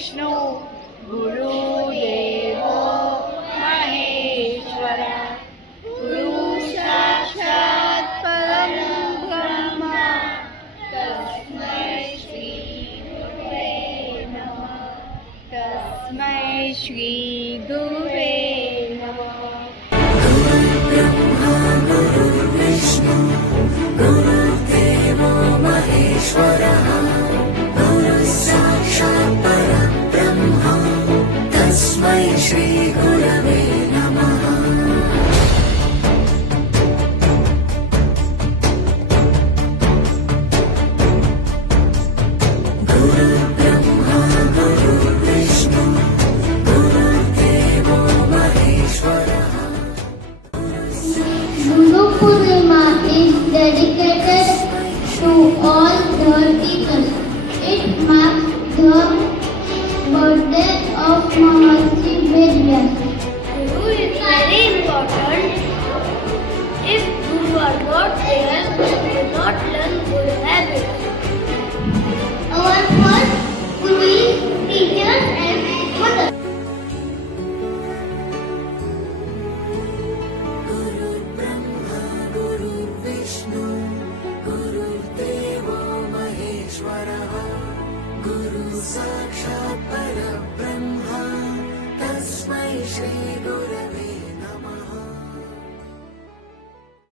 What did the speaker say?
विष्णु गुरुदेवो महेश्वर गुरु साक्षात् परं ब्रह्म तस्मै श्री गुरुवे नमः तस्मै श्री गुरुवे नमः। विष्णु गुरुदेवो महेश्वरः गुरुः साक्षात् परब्रह्म तस्मै श्री गुरवे नमः। गुरुब्रह्मा गुरुर्विष्णु गुरुदेवो महेश्वरः। Guru Purnima is dedicated to all the teachers. It marks the birthday of Maharishi Vedvyas. Guru is very important. If Guru are not there, we will not learn good habits. Our first Guru is teachers and mothers. गुरुब्रह्मा गुरुर्विष्णु गुरुर्देवो महेश्वरः गुरुः साक्षात् परब्रह्म तस्मै श्री गुरवे